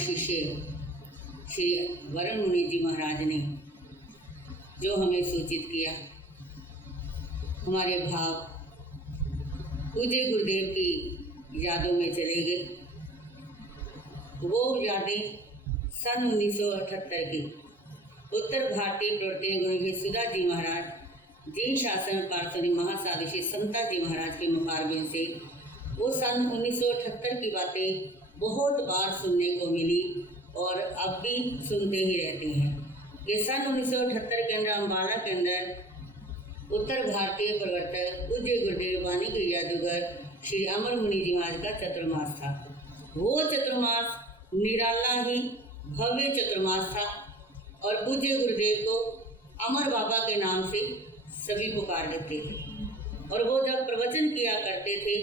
शिष्य श्री वरुण मुनि जी महाराज ने जो हमें सूचित किया, हमारे भाव पूज्य गुरुदेव की यादों में चले गए। वो यादें सन 1978 की उत्तर भारतीय प्रवर्तन गुरु सुधा जी महाराज जी शासन पार्षद महासाधु श्री समता जी महाराज के मुकाबले से वो सन 1978 की बातें बहुत बार सुनने को मिली और अब भी सुनते ही रहते हैं कि सन 1978 के अंदर अम्बाला के अंदर उत्तर भारतीय प्रवर्तक पूज्य गुरुदेव वाणी के जादूगर श्री अमर मुनि जी महाराज का चतुर्मास था। वो चतुर्मास निराला ही भव्य चतुर्मास था और पूज्य गुरुदेव को अमर बाबा के नाम से सभी पुकार लेते थे और वो जब प्रवचन किया करते थे,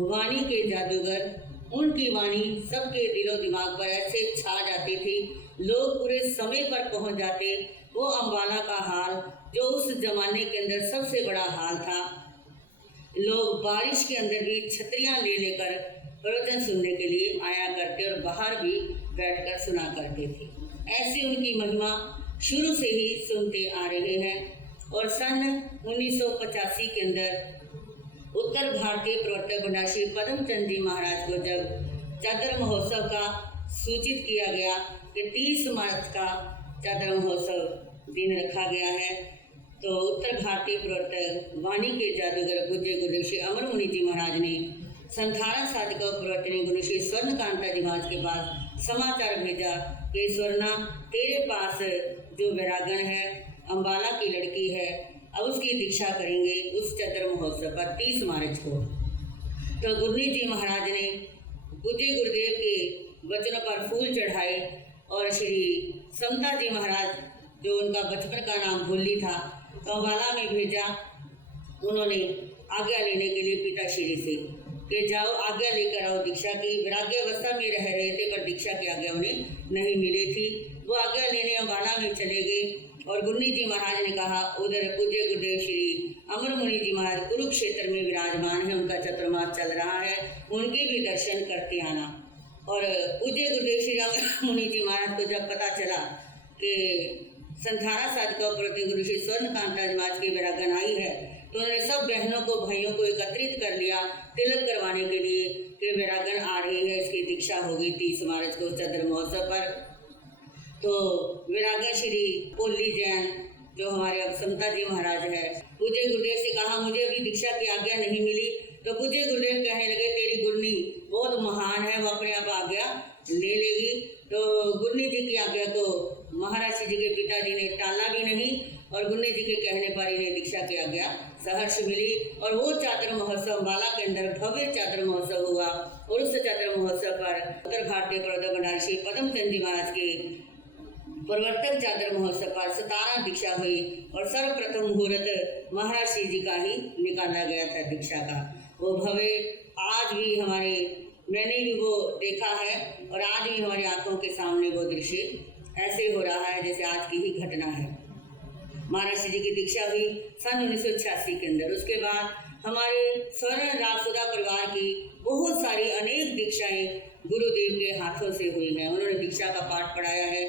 वाणी के जादूगर उनकी वाणी सबके दिलो दिमाग पर ऐसे छा जाती थी, लोग पूरे समय पर पहुंच जाते। वो अम्बाला का हाल जो उस जमाने के अंदर सबसे बड़ा हाल था, लोग बारिश के अंदर भी छतरियां ले लेकर प्रवचन सुनने के लिए आया करते और बाहर भी बैठकर सुना करते थे। ऐसी उनकी महिमा शुरू से ही सुनते आ रहे हैं और सन 1985 के अंदर उत्तर भारतीय प्रवर्तक भंडारी श्री पद्मचंद जी महाराज को जब चादर महोत्सव का सूचित किया गया कि 30 मार्च का चादर महोत्सव दिन रखा गया है, तो उत्तर भारतीय प्रवर्तक वाणी के जादूगर पूज्य गुरुदेव श्री अमर मुनि जी महाराज ने संथारा साधका प्रवर्तनी गुरु श्री स्वर्णकांता जी महाराज के पास समाचार भेजा कि स्वर्णा, तेरे पास जो वैरागण है, अम्बाला की लड़की है, अब उसकी दीक्षा करेंगे उस चादर महोत्सव पर 30 मार्च को। तो गुरनी जी महाराज ने पूज्य गुरुदेव के वचनों पर फूल चढ़ाए और श्री समता जी महाराज जो उनका बचपन का नाम भोली था, तो अम्बाला में भेजा। उन्होंने आज्ञा लेने के लिए पिताश्री से कि जाओ आज्ञा लेकर आओ दीक्षा की। वैराग्यावस्था में रह रहे थे पर दीक्षा की आज्ञा उन्हें नहीं मिली थी। वो आज्ञा लेने अम्बाला में चले गए और गुरनी जी महाराज ने कहा उधर पूज्य गुरुदेव श्री अमर मुनि जी महाराज कुरुक्षेत्र में विराजमान है, उनका चतुर्मास चल रहा है, उनके भी दर्शन करते आना। और पूज्य गुरुदेव श्री अमर मुनि जी महाराज को जब पता चला कि संथारा साधका प्रति गुरु श्री स्वर्णकांता जी महाराज की वैरागन आई है, तो उन्होंने सब बहनों को भाइयों को एकत्रित कर लिया तिलक करवाने के लिए कि वैरागन आ रही है, इसकी दीक्षा होगी 30 मार्च को चादर महोत्सव पर। तो विरागा श्री पोली जैन जो हमारे अब समता जी महाराज है, पूज्य गुरुदेव से कहा मुझे अभी दीक्षा की आज्ञा नहीं मिली। तो पूज्य गुरुदेव कहने लगे तेरी गुरनी बहुत महान है, वो अपने आप आज्ञा ले लेगी। तो गुरनी जी की आज्ञा को महाराज जी के पिताजी ने टाला भी नहीं और गुरनी जी के कहने पर इन्हें दीक्षा की आज्ञा सहर्ष मिली। और वो चादर महोत्सव अम्बाला के अंदर भव्य चादर महोत्सव हुआ और उस चादर महोत्सव पर उत्तर भारतीय प्रवर्तक भंडारी श्री पद्मचंद जी महाराज के प्रवर्तक चादर महोत्सव पर 17 दीक्षा हुई और सर्वप्रथम मुहूर्त महाराज श्री जी का ही निकाला गया था दीक्षा का। वो भव्य आज भी मैंने भी वो देखा है और आज भी हमारी आंखों के सामने वो दृश्य ऐसे हो रहा है जैसे आज की ही घटना है। महाराज श्री जी की दीक्षा हुई सन 1986 के अंदर। उसके बाद हमारे स्वर्ण राजसुधा परिवार की बहुत सारी अनेक दीक्षाएं गुरुदेव के हाथों से हुई हैं। उन्होंने दीक्षा का पाठ पढ़ाया है।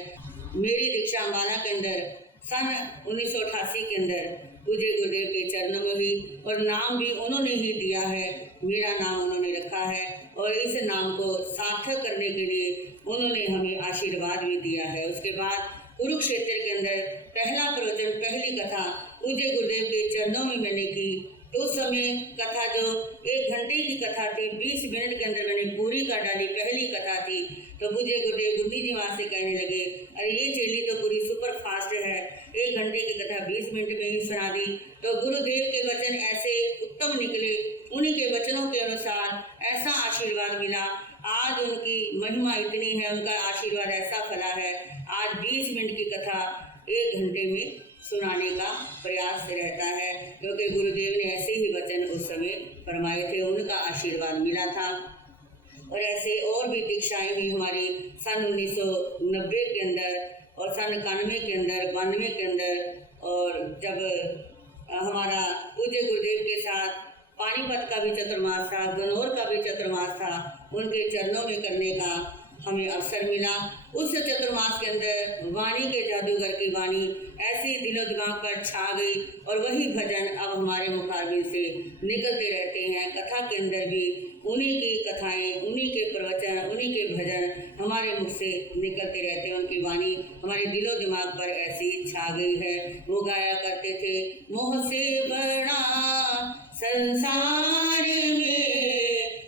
मेरी दीक्षा अम्बाला के अंदर सन 1988 के अंदर पूज्य गुरुदेव के चरणों में हुई और नाम भी उन्होंने ही दिया है, मेरा नाम उन्होंने रखा है और इस नाम को सार्थक करने के लिए उन्होंने हमें आशीर्वाद भी दिया है। उसके बाद कुरुक्षेत्र के अंदर पहला प्रवचन, पहली कथा पूज्य गुरुदेव के चरणों में मैंने की। तो उस समय कथा जो 1 घंटे की कथा थी, 20 मिनट के अंदर मैंने पूरी कर डाली, पहली कथा थी। तो पूज्य गुरुदेव गुरनी जी वहाँ से कहने लगे अरे ये चेली तो पूरी सुपर फास्ट है, 1 घंटे की कथा 20 मिनट में ही सुना दी। तो गुरुदेव के वचन ऐसे उत्तम निकले, उन्हीं के वचनों के अनुसार ऐसा आशीर्वाद मिला। आज उनकी महिमा इतनी है, उनका आशीर्वाद ऐसा फला है, आज 20 मिनट की कथा 1 घंटे में सुनाने का प्रयास रहता है, क्योंकि गुरुदेव ने ऐसे ही वचन उस समय फरमाए थे, उनका आशीर्वाद मिला था। और ऐसे और भी दीक्षाएं हुई हमारी सन 1990 के अंदर और सन 91 के अंदर, 92 के अंदर। और जब हमारा पूज्य गुरुदेव के साथ पानीपत का भी चतुर्मास था, गनौर का भी चतुर्मास था, उनके चरणों में करने का हमें अवसर मिला। उस चतुर्मास के अंदर वाणी के जादूगर की वाणी ऐसी दिलो दिमाग पर छा गई और वही भजन अब हमारे मुखारबिन से निकलते रहते हैं। कथा के अंदर भी उन्हीं की कथाएं, उन्हीं के प्रवचन, उन्हीं के भजन हमारे मुख से निकलते रहते हैं। उनकी वाणी हमारे दिलो दिमाग पर ऐसी छा गई है। वो गाया करते थे, मोह से बड़ा संसार में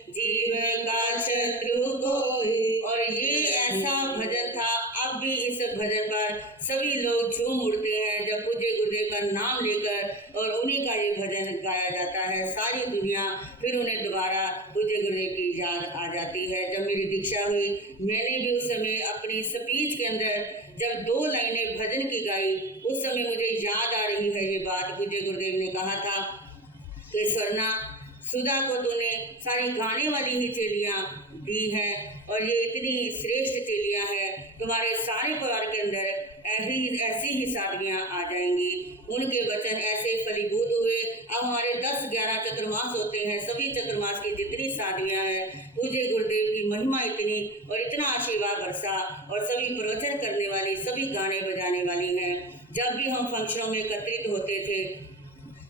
जीव का शत्रु कोई। और ये ऐसा भजन था। अब भी इस भजन पर सभी लोग झूम उठते हैं जब पूज्य गुरुदेव का नाम लेकर और उन्हीं का ये भजन गाया जाता है। सारी दुनिया फिर उन्हें दोबारा पूज्य गुरुदेव की याद आ जाती है। जब मेरी दीक्षा हुई, मैंने भी उस समय अपनी स्पीच के अंदर जब 2 लाइनें भजन की गाई, उस समय मुझे याद आ रही है ये बात। पूज्य गुरुदेव ने कहा था कि स्वर्णा, सुधा को तूने सारी गाने वाली ही चेलियाँ दी हैं और ये इतनी श्रेष्ठ चेलियाँ हैं, तुम्हारे सारे परिवार के अंदर ऐसी ही साधवियाँ आ जाएंगी। उनके वचन ऐसे फलीभूत हुए। अब हमारे 10-11 चतुर्मास होते हैं। सभी चतुर्मास की जितनी साधवियाँ हैं, पूज्य गुरुदेव की महिमा इतनी और इतना आशीर्वाद बरसा और सभी प्रवचन करने वाली, सभी गाने बजाने वाली हैं। जब भी हम फंक्शनों में एकत्रित होते थे,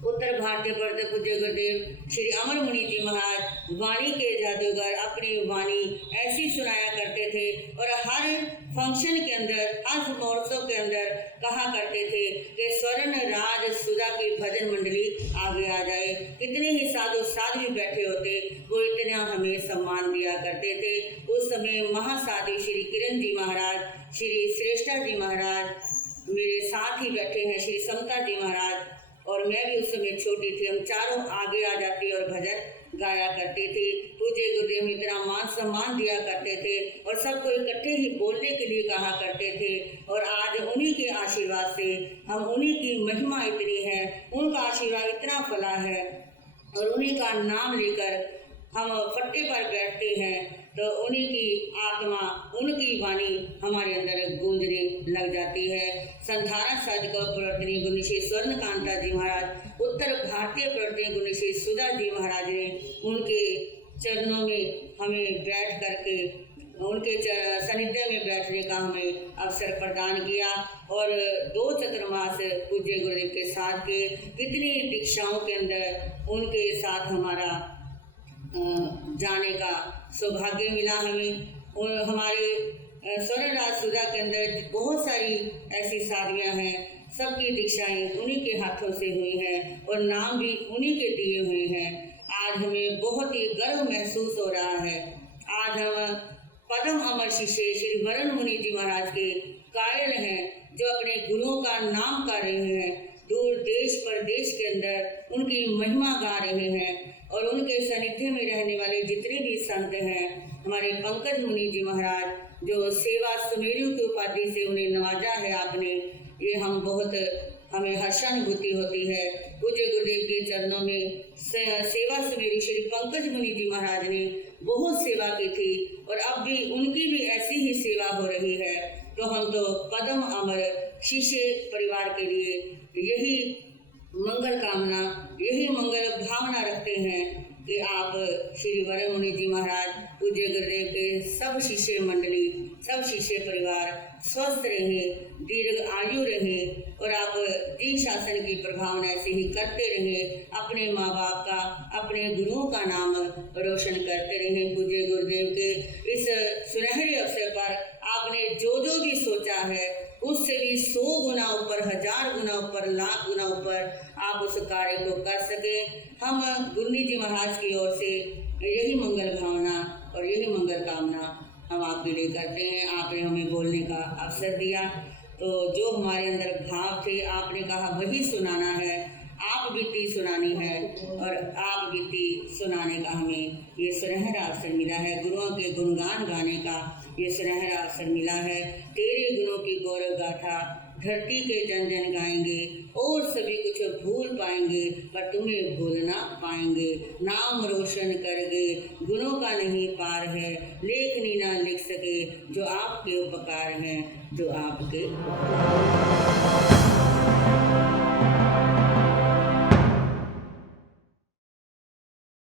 उत्तर भारतीय पर पूज्य गुरुदेव श्री अमर मुनि जी महाराज वाणी के जादूगर अपनी वाणी ऐसी सुनाया करते थे और हर फंक्शन के अंदर, हर महोत्सव के अंदर कहा करते थे कि स्वर्ण राज सुधा की भजन मंडली आगे आ जाए। कितने ही साधु साध्वी बैठे होते, वो इतना हमें सम्मान दिया करते थे। उस समय महासाधु श्री किरण जी महाराज, श्री श्रेष्ठा जी महाराज मेरे साथ ही बैठे हैं, श्री समता जी महाराज, और मैं भी उस समय छोटी थी। हम चारों आगे आ जाते और भजन गाया करते थे। पूज्य गुरुदेव में इतना मान सम्मान दिया करते थे और सबको इकट्ठे ही बोलने के लिए कहा करते थे। और आज उन्हीं के आशीर्वाद से हम, उन्हीं की महिमा इतनी है, उनका आशीर्वाद इतना फला है और उन्हीं का नाम लेकर हम फट्टे पर बैठते हैं तो उन्हीं की आत्मा, उनकी वाणी हमारे अंदर गूंजने लग जाती है। संधारण साधिका प्रवर्तनी गुरु श्री स्वर्ण कांता जी महाराज, उत्तर भारतीय प्रवर्तनी गुरु श्री सुधा जी महाराज ने उनके चरणों में हमें बैठ करके, उनके सानिध्य में बैठने का हमें अवसर प्रदान किया और 2 चतुर्मास पूज्य गुरुदेव के साथ के कितनी दीक्षाओं के अंदर उनके साथ हमारा जाने का सौभाग्य मिला हमें। और हमारे स्वर्ण राज सुधा के अंदर बहुत सारी ऐसी साधवियाँ हैं, सबकी दीक्षाएं उन्हीं के हाथों से हुई हैं और नाम भी उन्हीं के दिए हुए हैं। आज हमें बहुत ही गर्व महसूस हो रहा है। आज हम पद्म अमर शिष्य श्री वरण मुनि जी महाराज के कायल हैं, जो अपने गुरुओं का नाम कर रहे हैं, दूर देश परदेश के अंदर उनकी महिमा गा रहे हैं और उनके सानिध्य में रहने वाले जितने भी संत हैं, हमारे पंकज मुनि जी महाराज जो सेवा सुमेरु की उपाधि से उन्हें नवाजा है आपने, ये हम बहुत, हमें हर्षानुभूति होती है। पूज्य गुरुदेव के चरणों में सेवा सुमेरु श्री पंकज मुनि जी महाराज ने बहुत सेवा की थी और अब भी उनकी भी ऐसी ही सेवा हो रही है। तो हम तो पद्म अमर शिष्य परिवार के लिए यही मंगल कामना, यही मंगल भावना रखते हैं कि आप श्री वरण मुनि जी महाराज, पूज्य गुरुदेव के सब शिष्य मंडली, सब शिष्य परिवार स्वस्थ रहें, दीर्घ आयु रहें और आप दीन शासन की प्रभावना ऐसे ही करते रहें, अपने माँ बाप का, अपने गुरुओं का नाम रोशन करते रहें। पूज्य गुरुदेव के इस सुनहरे अवसर पर आपने जो जो भी सोचा है उससे भी 100 गुना ऊपर, 1000 गुना ऊपर, लाख गुना ऊपर आप उस कार्य को कर सकें। हम गुरुनी जी महाराज की ओर से यही मंगल भावना और यही मंगल कामना हम आपके लिए करते हैं। आपने हमें बोलने का अवसर दिया, तो जो हमारे अंदर भाव थे आपने कहा वही सुनाना है, आप बीती सुनानी है और आप बीती सुनाने का हमें ये सुनहरा अवसर मिला है। गुरुओं के गुणगान गाने का ये सुनहरा अवसर मिला है। तेरे गुणों की गौरव गाथा धरती के जन जन गाएंगे और सभी कुछ भूल पाएंगे पर तुम्हें भूल ना पाएंगे। नाम रोशन करगे गुणों का नहीं पार है, लेखनी ना लिख सके जो आपके उपकार हैं, जो आपके